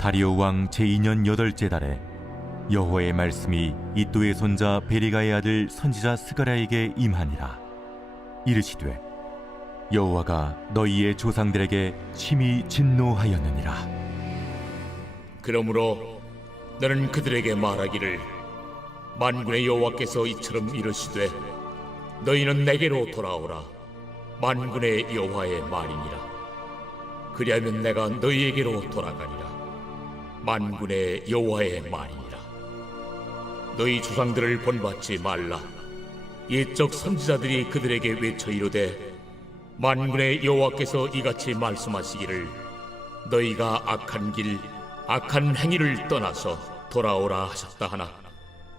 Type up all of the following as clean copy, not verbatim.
다리오 왕 제2년 8째 달에 여호와의 말씀이 이도의 손자 베리가의 아들 선지자 스가랴에게 임하니라. 이르시되 여호와가 너희의 조상들에게 심히 진노하였느니라. 그러므로 너는 그들에게 말하기를 만군의 여호와께서 이처럼 이르시되 너희는 내게로 돌아오라. 만군의 여호와의 말이니라. 그리하면 내가 너희에게로 돌아가리라. 만군의 여호와의 말이니라. 너희 조상들을 본받지 말라. 옛적 선지자들이 그들에게 외쳐 이르되 만군의 여호와께서 이같이 말씀하시기를 너희가 악한 길 악한 행위를 떠나서 돌아오라 하셨다 하나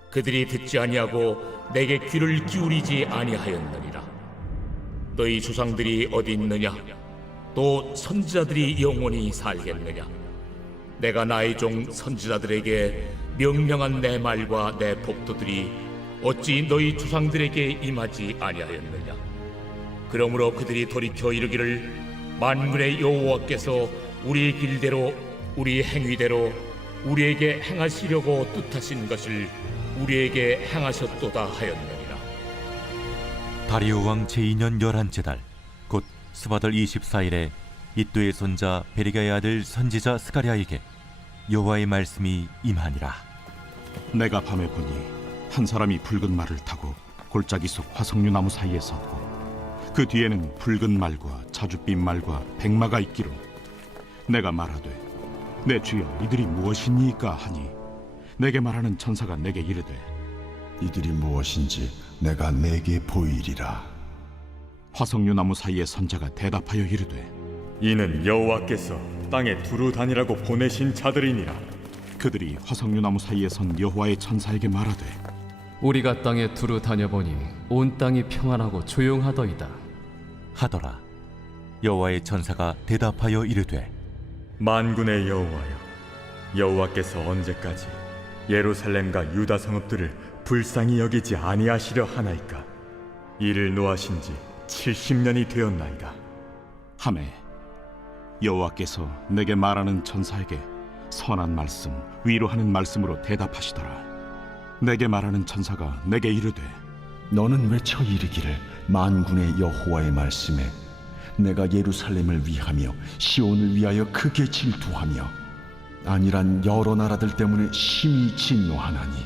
그들이 듣지 아니하고 내게 귀를 기울이지 아니하였느니라. 너희 조상들이 어디 있느냐? 또 선지자들이 영원히 살겠느냐? 내가 나의 종 선지자들에게 명령한 내 말과 내 법도들이 어찌 너희 조상들에게 임하지 아니하였느냐? 그러므로 그들이 돌이켜 이르기를 만군의 여호와께서 우리 길대로 우리 행위대로 우리에게 행하시려고 뜻하신 것을 우리에게 행하셨도다 하였느니라. 다리오 왕 제2년 11째 달 곧 스바들 24일에 이도의 손자 베리가의 아들 선지자 스가랴에게 여호와의 말씀이 임하니라. 내가 밤에 보니 한 사람이 붉은 말을 타고 골짜기 속 화석류 나무 사이에 섰고 그 뒤에는 붉은 말과 자줏빛 말과 백마가 있기로 내가 말하되 내 주여 이들이 무엇이니까 하니 내게 말하는 천사가 내게 이르되 이들이 무엇인지 내가 내게 보이리라. 화석류 나무 사이에 선 자가 대답하여 이르되 이는 여호와께서 땅에 두루 다니라고 보내신 자들이니라. 그들이 화석류 나무 사이에 선 여호와의 천사에게 말하되 우리가 땅에 두루 다녀보니 온 땅이 평안하고 조용하더이다 하더라. 여호와의 천사가 대답하여 이르되 만군의 여호와여, 여호와께서 언제까지 예루살렘과 유다 성읍들을 불쌍히 여기지 아니하시려 하나이까? 이를 노하신 지 70년이 되었나이다. 하매 여호와께서 내게 말하는 천사에게 선한 말씀 위로하는 말씀으로 대답하시더라. 내게 말하는 천사가 내게 이르되 너는 외쳐 이르기를 만군의 여호와의 말씀에 내가 예루살렘을 위하며 시온을 위하여 크게 질투하며 아니란 여러 나라들 때문에 심히 진노하나니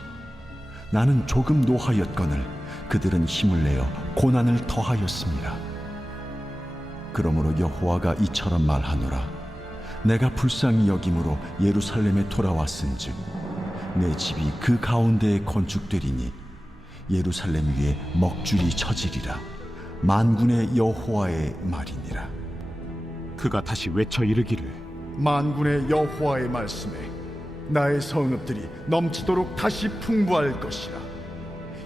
나는 조금 노하였거늘 그들은 힘을 내어 고난을 더하였습니다. 그러므로 여호와가 이처럼 말하노라. 내가 불쌍히 여김으로 예루살렘에 돌아왔은즉 내 집이 그 가운데에 건축되리니 예루살렘 위에 먹줄이 쳐지리라. 만군의 여호와의 말이니라. 그가 다시 외쳐 이르기를 만군의 여호와의 말씀에 나의 성읍들이 넘치도록 다시 풍부할 것이라.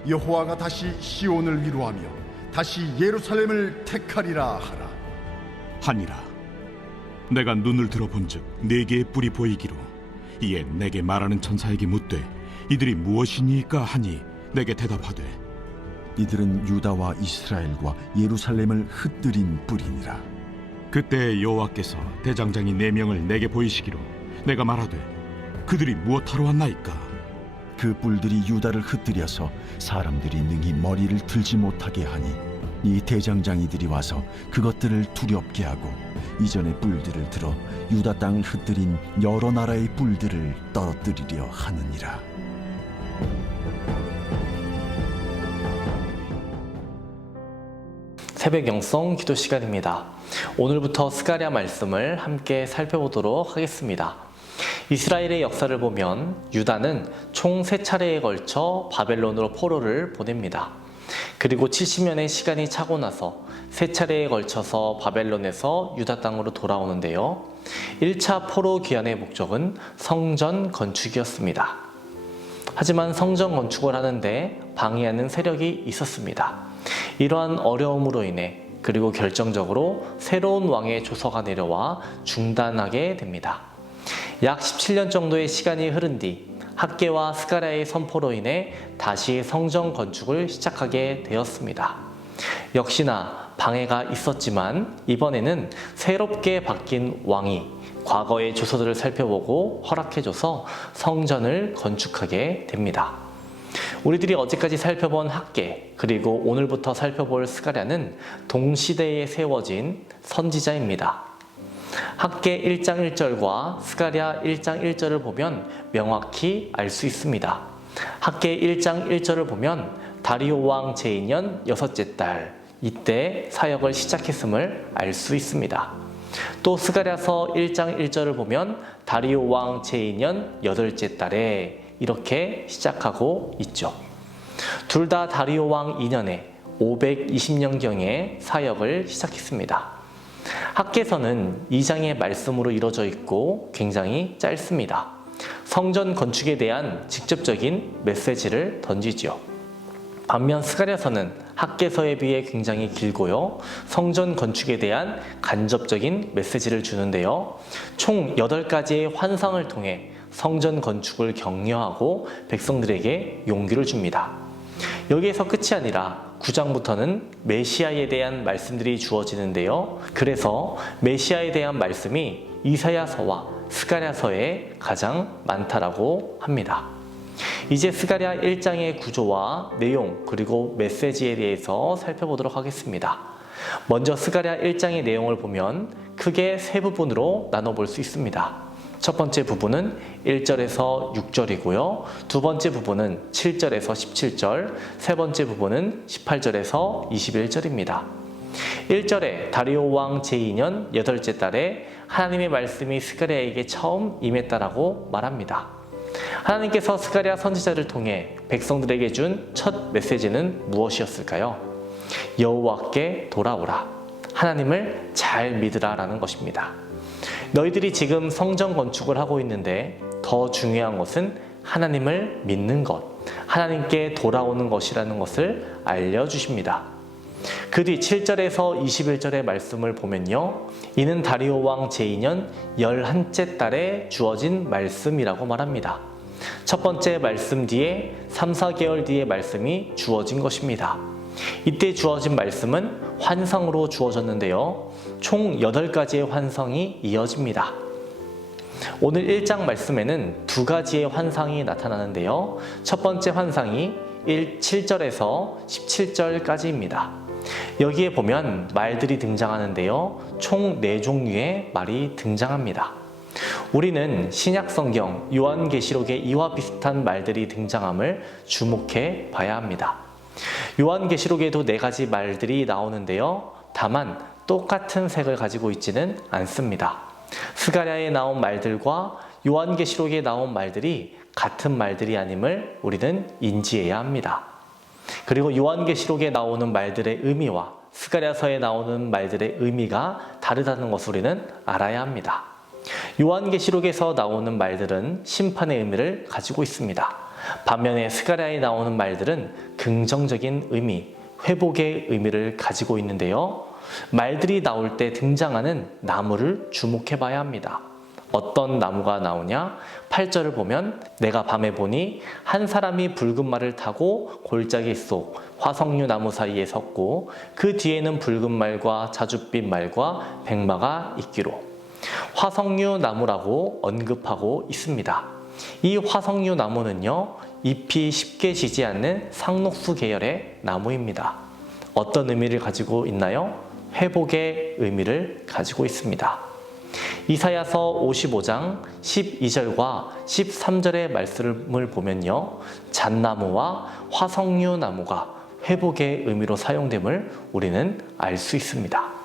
여호와가 다시 시온을 위로하며 다시 예루살렘을 택하리라 하라. 하니라. 내가 눈을 들어본즉 네 개의 뿔이 보이기로 이에 내게 말하는 천사에게 묻되 이들이 무엇이니까 하니 내게 대답하되 이들은 유다와 이스라엘과 예루살렘을 흩뜨린 뿔이니라. 그때 여호와께서 대장장이 4명을 내게 보이시기로 내가 말하되 그들이 무엇하러 왔나이까? 그 뿔들이 유다를 흩뜨려서 사람들이 능히 머리를 들지 못하게 하니 이 대장장이들이 와서 그것들을 두렵게 하고 이전의 뿔들을 들어 유다 땅을 흩뜨린 여러 나라의 뿔들을 떨어뜨리려 하느니라. 새벽 영성 기도 시간입니다. 오늘부터 스가랴 말씀을 함께 살펴보도록 하겠습니다. 이스라엘의 역사를 보면 유다는 총 3차례에 걸쳐 바벨론으로 포로를 보냅니다. 그리고 70년의 시간이 차고 나서 3차례에 걸쳐서 바벨론에서 유다 땅으로 돌아오는데요. 1차 포로 귀환의 목적은 성전 건축이었습니다. 하지만 성전 건축을 하는데 방해하는 세력이 있었습니다. 이러한 어려움으로 인해 그리고 결정적으로 새로운 왕의 조서가 내려와 중단하게 됩니다. 약 17년 정도의 시간이 흐른 뒤 학개와 스가랴의 선포로 인해 다시 성전 건축을 시작하게 되었습니다. 역시나 방해가 있었지만 이번에는 새롭게 바뀐 왕이 과거의 조서들을 살펴보고 허락해줘서 성전을 건축하게 됩니다. 우리들이 어제까지 살펴본 학개, 그리고 오늘부터 살펴볼 스가랴는 동시대에 세워진 선지자입니다. 학개 1장 1절과 스가랴 1장 1절을 보면 명확히 알 수 있습니다. 학개 1장 1절을 보면 다리오 왕 제2년 6째 달, 이때 사역을 시작했음을 알 수 있습니다. 또 스가랴서 1장 1절을 보면 다리오 왕 제2년 8째 달에 이렇게 시작하고 있죠. 둘 다 다리오 왕 2년에 520년경에 사역을 시작했습니다. 학개서는 2장의 말씀으로 이루어져 있고 굉장히 짧습니다. 성전 건축에 대한 직접적인 메시지를 던지죠. 반면 스가랴서는 학개서에 비해 굉장히 길고요. 성전 건축에 대한 간접적인 메시지를 주는데요. 총 8가지의 환상을 통해 성전 건축을 격려하고 백성들에게 용기를 줍니다. 여기에서 끝이 아니라 9장부터는 메시아에 대한 말씀들이 주어지는데요. 그래서 메시아에 대한 말씀이 이사야서와 스가랴서에 가장 많다라고 합니다. 이제 스가랴 1장의 구조와 내용 그리고 메시지에 대해서 살펴보도록 하겠습니다. 먼저 스가랴 1장의 내용을 보면 크게 세 부분으로 나눠볼 수 있습니다. 첫 번째 부분은 1절에서 6절이고요. 두 번째 부분은 7절에서 17절, 세 번째 부분은 18절에서 21절입니다. 1절에 다리오 왕 제2년 8째 달에 하나님의 말씀이 스가랴에게 처음 임했다라고 말합니다. 하나님께서 스가랴 선지자를 통해 백성들에게 준 첫 메시지는 무엇이었을까요? 여호와께 돌아오라. 하나님을 잘 믿으라 라는 것입니다. 너희들이 지금 성전 건축을 하고 있는데 더 중요한 것은 하나님을 믿는 것, 하나님께 돌아오는 것이라는 것을 알려주십니다. 그 뒤 7절에서 21절의 말씀을 보면요. 이는 다리오 왕 제2년 11째 달에 주어진 말씀이라고 말합니다. 첫 번째 말씀 뒤에 3, 4개월 뒤의 말씀이 주어진 것입니다. 이때 주어진 말씀은 환상으로 주어졌는데요. 총 8가지의 환상이 이어집니다. 오늘 1장 말씀에는 2가지의 환상이 나타나는데요. 첫 번째 환상이 7절에서 17절까지입니다. 여기에 보면 말들이 등장하는데요. 총 4종류의 말이 등장합니다. 우리는 신약성경 요한계시록에 이와 비슷한 말들이 등장함을 주목해 봐야 합니다. 요한계시록에도 4가지 말들이 나오는데요. 다만 똑같은 색을 가지고 있지는 않습니다. 스가랴에 나온 말들과 요한계시록에 나온 말들이 같은 말들이 아님을 우리는 인지해야 합니다. 그리고 요한계시록에 나오는 말들의 의미와 스가랴서에 나오는 말들의 의미가 다르다는 것을 우리는 알아야 합니다. 요한계시록에서 나오는 말들은 심판의 의미를 가지고 있습니다. 반면에 스가랴에 나오는 말들은 긍정적인 의미, 회복의 의미를 가지고 있는데요. 말들이 나올 때 등장하는 나무를 주목해 봐야 합니다. 어떤 나무가 나오냐? 8절을 보면 내가 밤에 보니 한 사람이 붉은 말을 타고 골짜기 속 화석류 나무 사이에 섰고 그 뒤에는 붉은 말과 자줏빛 말과 백마가 있기로. 화석류 나무라고 언급하고 있습니다. 이 화석류 나무는요, 잎이 쉽게 지지 않는 상록수 계열의 나무입니다. 어떤 의미를 가지고 있나요? 회복의 의미를 가지고 있습니다. 이사야서 55장 12절과 13절의 말씀을 보면요, 잣나무와 화석류 나무가 회복의 의미로 사용됨을 우리는 알 수 있습니다.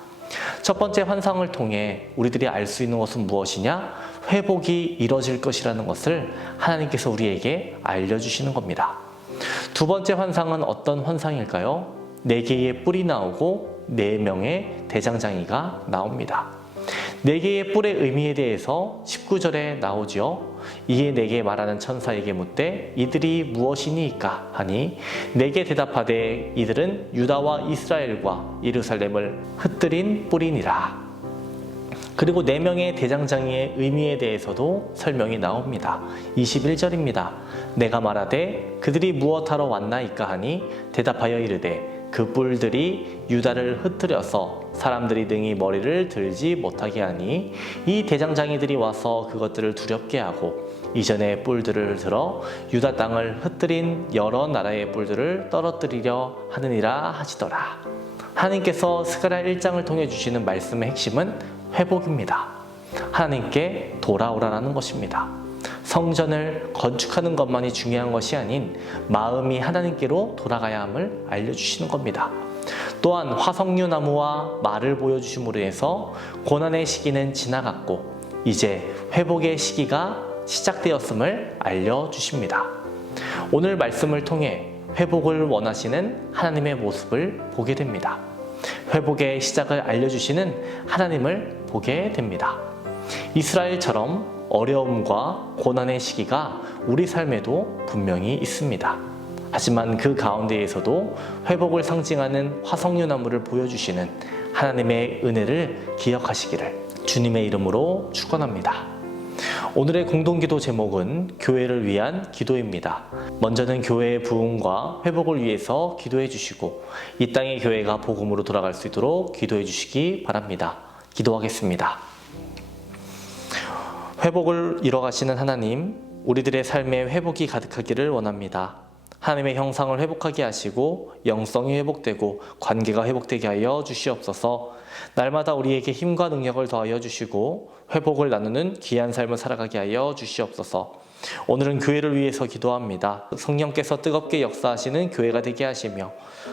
첫 번째 환상을 통해 우리들이 알 수 있는 것은 무엇이냐? 회복이 이뤄질 것이라는 것을 하나님께서 우리에게 알려주시는 겁니다. 두 번째 환상은 어떤 환상일까요? 4개의 뿔이 나오고 4명의 대장장이가 나옵니다. 4개의 뿔의 의미에 대해서 19절에 나오죠. 이에 내게 말하는 천사에게 묻되 이들이 무엇이니까 하니 내게 대답하되 이들은 유다와 이스라엘과 예루살렘을 흩뜨린 뿔이니라. 그리고 4명의 대장장이의 의미에 대해서도 설명이 나옵니다. 21절입니다. 내가 말하되 그들이 무엇하러 왔나이까 하니 대답하여 이르되 그 뿔들이 유다를 흩뜨려서 사람들이 능히 머리를 들지 못하게 하니 이 대장장이들이 와서 그것들을 두렵게 하고 이전의 뿔들을 들어 유다 땅을 흩뜨린 여러 나라의 뿔들을 떨어뜨리려 하느니라 하시더라. 하나님께서 스가랴 1장을 통해 주시는 말씀의 핵심은 회복입니다. 하나님께 돌아오라는 것입니다. 성전을 건축하는 것만이 중요한 것이 아닌 마음이 하나님께로 돌아가야 함을 알려주시는 겁니다. 또한 화석류 나무와 말을 보여주심으로 해서 고난의 시기는 지나갔고 이제 회복의 시기가 시작되었음을 알려주십니다. 오늘 말씀을 통해 회복을 원하시는 하나님의 모습을 보게 됩니다. 회복의 시작을 알려주시는 하나님을 보게 됩니다. 이스라엘처럼 어려움과 고난의 시기가 우리 삶에도 분명히 있습니다. 하지만 그 가운데에서도 회복을 상징하는 화석류 나무를 보여주시는 하나님의 은혜를 기억하시기를 주님의 이름으로 축원합니다. 오늘의 공동기도 제목은 교회를 위한 기도입니다. 먼저는 교회의 부흥과 회복을 위해서 기도해 주시고 이 땅의 교회가 복음으로 돌아갈 수 있도록 기도해 주시기 바랍니다. 기도하겠습니다. 회복을 이뤄가시는 하나님, 우리들의 삶에 회복이 가득하기를 원합니다. 하나님의 형상을 회복하게 하시고 영성이 회복되고 관계가 회복되게 하여 주시옵소서. 날마다 우리에게 힘과 능력을 더하여 주시고 회복을 나누는 귀한 삶을 살아가게 하여 주시옵소서. 오늘은 교회를 위해서 기도합니다. 성령께서 뜨겁게 역사하시는 교회가 되게 하시며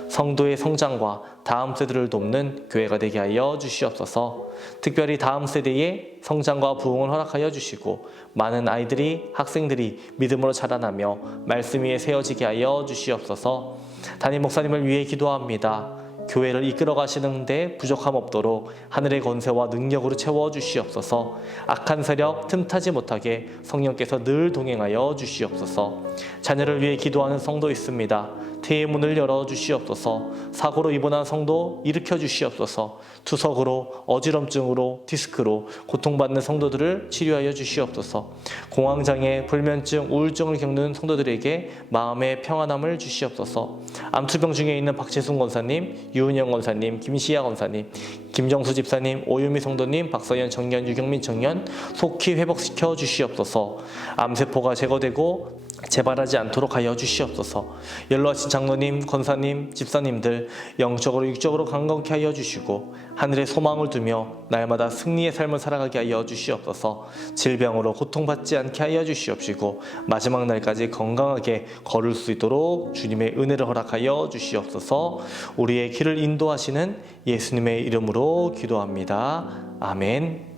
성도의 성장과 다음 세대를 돕는 교회가 되게 하여 주시옵소서. 특별히 다음 세대의 성장과 부흥을 허락하여 주시고 많은 아이들이 학생들이 믿음으로 자라나며 말씀 위에 세워지게 하여 주시옵소서. 담임 목사님을 위해 기도합니다. 교회를 이끌어 가시는데 부족함 없도록 하늘의 권세와 능력으로 채워 주시옵소서. 악한 세력 틈타지 못하게 성령께서 늘 동행하여 주시옵소서. 자녀를 위해 기도하는 성도 있습니다. 태의 문을 열어 주시옵소서. 사고로 입원한 성도 일으켜 주시옵소서. 투석으로 어지럼증으로 디스크로 고통받는 성도들을 치료하여 주시옵소서. 공황장애, 불면증, 우울증을 겪는 성도들에게 마음의 평안함을 주시옵소서. 암투병 중에 있는 박재순 권사님, 유은영 권사님, 김시아 권사님, 김정수 집사님, 오유미 성도님, 박서연 청년, 유경민 청년 속히 회복시켜 주시옵소서. 암세포가 제거되고 재발하지 않도록 하여 주시옵소서. 연로하신 장로님, 권사님, 집사님들 영적으로 육적으로 강건케 하여 주시고 하늘에 소망을 두며 날마다 승리의 삶을 살아가게 하여 주시옵소서. 질병으로 고통받지 않게 하여 주시옵시고 마지막 날까지 건강하게 걸을 수 있도록 주님의 은혜를 허락하여 주시옵소서. 우리의 길을 인도하시는 예수님의 이름으로 기도합니다. 아멘.